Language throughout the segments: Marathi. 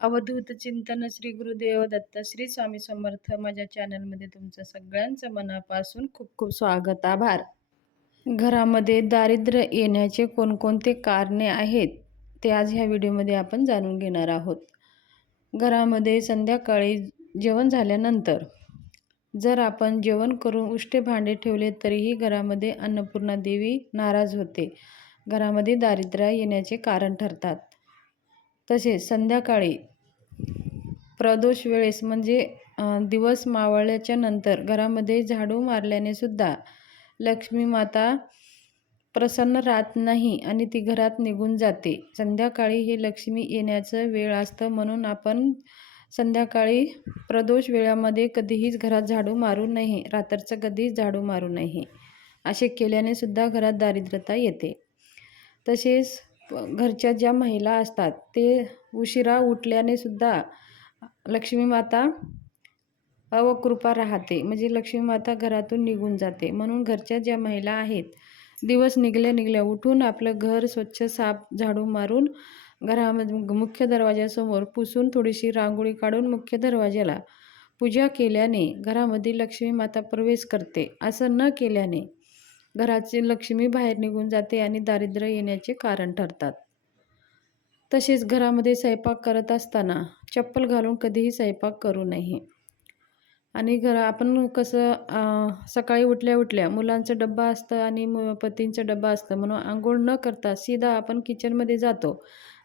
अवधूत चिंतन श्री गुरुदेव दत्त श्री स्वामी समर्थ माझ्या चॅनलमध्ये तुमचं सगळ्यांचं मनापासून खूप खूप स्वागत आभार. घरामध्ये दारिद्र्य येण्याचे कोणकोणते कारणे आहेत ते आज ह्या व्हिडिओमध्ये आपण जाणून घेणार आहोत. घरामध्ये संध्याकाळी जेवण झाल्यानंतर जर आपण जेवण करून उष्टे भांडे ठेवले तरीही घरामध्ये अन्नपूर्णा देवी नाराज होते. घरामध्ये दारिद्र्य येण्याचे कारण ठरतात. तसेच संध्याकाळी प्रदोष वेळेस म्हणजे दिवस मावळल्याच्या नंतर घरामध्ये झाडू मारल्याने सुद्धा लक्ष्मी माता प्रसन्न राहत नाही आणि ती घरात निघून जाते. संध्याकाळी हे लक्ष्मी येण्याचं वेळ असतं म्हणून आपण संध्याकाळी प्रदोष वेळामध्ये कधीहीच घरात झाडू मारू नये. रात्रचं कधीच झाडू मारू नये. असे केल्याने सुद्धा घरात दारिद्रता येते. तसेच घरच्या ज्या महिला असतात ते उशिरा उठल्याने सुद्धा लक्ष्मी माता अवकृपा राहते. म्हणजे लक्ष्मी माता घरातून निघून जाते. म्हणून घरच्या ज्या महिला आहेत दिवस निघल्या निघल्या उठून आपलं घर स्वच्छ साफ झाडू मारून घरामध्ये मुख्य दरवाजासमोर पुसून थोडीशी रांगोळी काढून मुख्य दरवाजाला पूजा केल्याने घरामध्ये लक्ष्मी माता प्रवेश करते. असं न केल्याने घराची लक्ष्मी बाहेर निघून जाते आणि दारिद्र्य येण्याचे कारण ठरतात. तसेच घरामध्ये स्वयंपाक करत असताना चप्पल घालून कधीही स्वयंपाक करू नये. आणि घर आपण कसं सकाळी उठल्या उठल्या मुलांचं डब्बा असतं आणि मु पतींचं डब्बा असतं म्हणून आंघोळ न करता सीधा आपण किचनमध्ये जातो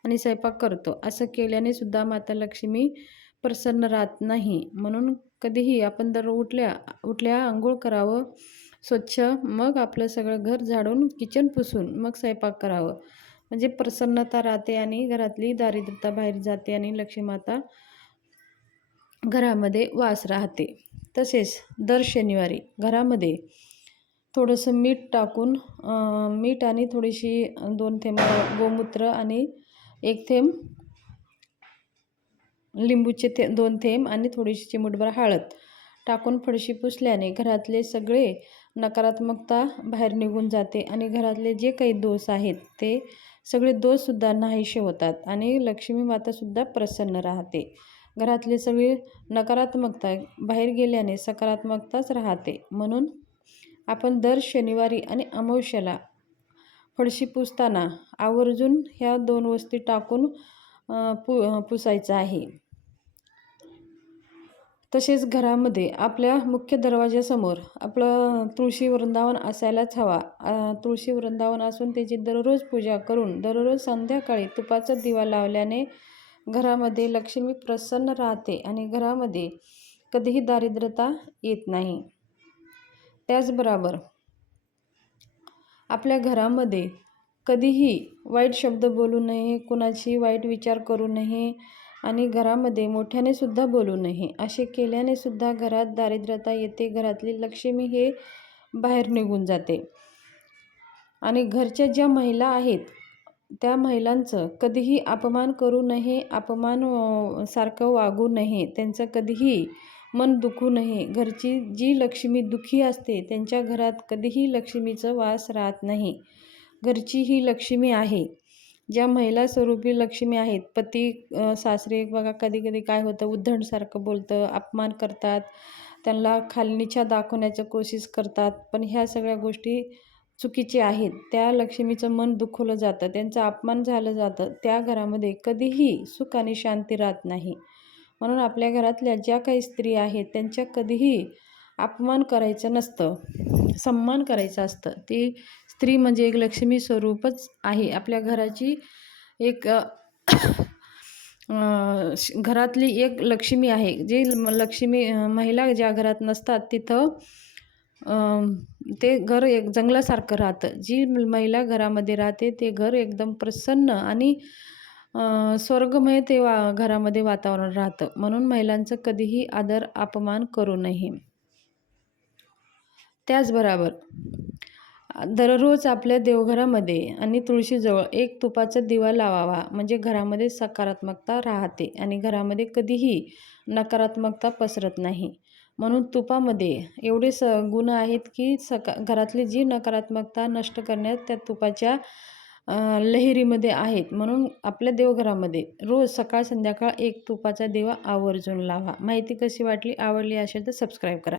आणि स्वयंपाक करतो. असं केल्याने सुद्धा माता लक्ष्मी प्रसन्न राहत नाही. म्हणून कधीही आपण दर उठल्या उठल्या आंघोळ करावं स्वच्छ मग आपलं सगळं घर झाडून किचन पुसून मग स्वयंपाक करावं. म्हणजे प्रसन्नता राहते आणि घरातली दारिद्रता बाहेर जाते आणि लक्ष्मीमाता घरामध्ये वास राहते. तसेच दर शनिवारी घरामध्ये थोडंसं मीठ टाकून मीठ आणि थोडीशी दोन थेंब गोमूत्र आणि एक थेंब लिंबूचे थे दोन थेंब आणि थोडीशी चिमूटभर हळद टाकून फडशी पुसल्याने घरातले सगळे नकारात्मकता बाहेर निघून जाते आणि घरातले जे काही दोष आहेत ते सगळे दोषसुद्धा नाहीसे होतात आणि लक्ष्मी मातासुद्धा प्रसन्न राहते. घरातली सगळी नकारात्मकता बाहेर गेल्याने सकारात्मकताच राहते. म्हणून आपण दर शनिवारी आणि अमावश्याला फळशी पुसताना आवर्जून ह्या दोन वस्ती टाकून पु पुसायचं आहे. तसेच घरामध्ये आपल्या मुख्य दरवाजासमोर आपलं तुळशी वृंदावन असायलाच हवा. तुळशी वृंदावन असून त्याची दररोज पूजा करून दररोज संध्याकाळी तुपाचा दिवा लावल्याने घरामध्ये लक्ष्मी प्रसन्न राहते आणि घरामध्ये कधीही दारिद्रता येत नाही. त्याचबरोबर आपल्या घरामध्ये कधीही वाईट शब्द बोलू नये कुणाची वाईट विचार करू नये आणि घरामध्ये मोठ्याने सुद्धा बोलू नये. असे केल्याने सुद्धा घरात दारिद्रता येते घरातली लक्ष्मी हे बाहेर निघून जाते. आणि घरच्या ज्या महिला आहेत त्या महिलांचं कधीही अपमान करू नये अपमान सारखं वागू नये त्यांचं कधीही मन दुखू नये. घरची जी लक्ष्मी दुखी असते त्यांच्या घरात कधीही लक्ष्मीचं वास राहत नाही. घरची ही लक्ष्मी आहे. ज्या महिला स्वरूपी लक्ष्मी आहेत पती सासरे बघा कधी कधी काय होतं उद्धणसारखं बोलतं अपमान करतात त्यांना खालनीच्या दाखवण्याचं कोशिश करतात पण ह्या सगळ्या गोष्टी चुकीचे आहेत. त्या लक्ष्मीचं मन दुखवलं जातं त्यांचं अपमान झालं जातं. त्या घरामध्ये कधीही सुख आणि शांती राहत नाही. म्हणून आपल्या घरातल्या ज्या काही स्त्री आहेत त्यांच्या कधीही अपमान करायचं नसतं. सन्मान करायचं असतं. ती स्त्री म्हणजे एक लक्ष्मी स्वरूपच आहे. आपल्या घराची एक घरातली एक लक्ष्मी आहे. जी लक्ष्मी महिला ज्या घरात नसतात तिथं ते घर एक जंगलासारखं राहतं. जी महिला घरामध्ये राहते ते घर एकदम प्रसन्न आणि स्वर्गमय ते वा घरामध्ये वातावरण राहतं. म्हणून महिलांचं कधीही आदर अपमान करू नये. त्याचबरोबर दररोज आपल्या देवघरामध्ये आणि तुळशीजवळ एक तुपाचा दिवा लावावा म्हणजे घरामध्ये सकारात्मकता राहते आणि घरामध्ये कधीही नकारात्मकता पसरत नाही. म्हणून तुपामध्ये एवढे स गुण आहेत की सका घरातली जी नकारात्मकता नष्ट करण्यात त्या तुपाच्या लहेरीमध्ये आहेत. म्हणून आपल्या देवघरामध्ये रोज सकाळ संध्याकाळ एक तुपाचा दिवा आवर्जून लावा. माहिती कशी वाटली आवडली असेल तर सबस्क्राईब करा.